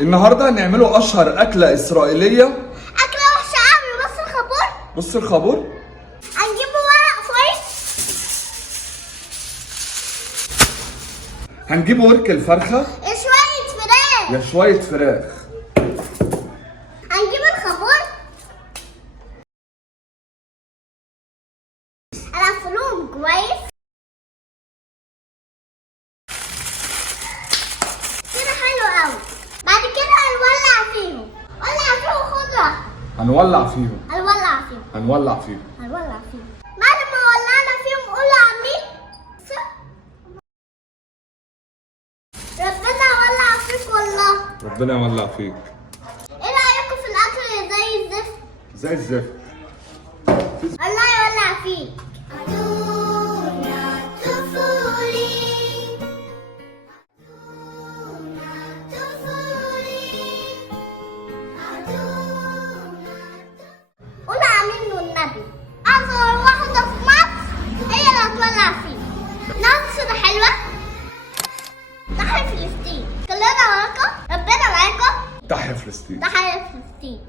النهارده هنعمله اشهر اكله اسرائيليه. أكلة وحشة أوي. بص الخبور. بص الخابور. هنجيب ورق فويل. هنجيب ورك الفرخه شوية فراخ. يا شويه فراخ. هنجيب الخبور. هنقفلهم كويس. كده حلو أوي. بعد كده هنولع فيهم. ولع فيهم خضرة. هنولع فيهم. هنولع فيهم. هنولع فيهم. هنولع فيهم. بعد ما ولعنا فيهم قولوا آمين. ربنا يولع فيك والله. ربنا يولع فيك. ايه رأيكم في الأكل زي الزفت؟ زي الزفت. الله يولع فيك. قول آمين والنبي. أصغر واحدة في مصر هي اللي هتولع فيك. نصر حلوة. تحيا فلسطين. كلنا معاكم. ربنا معاكم. تحيا فلسطين. تحيا فلسطين.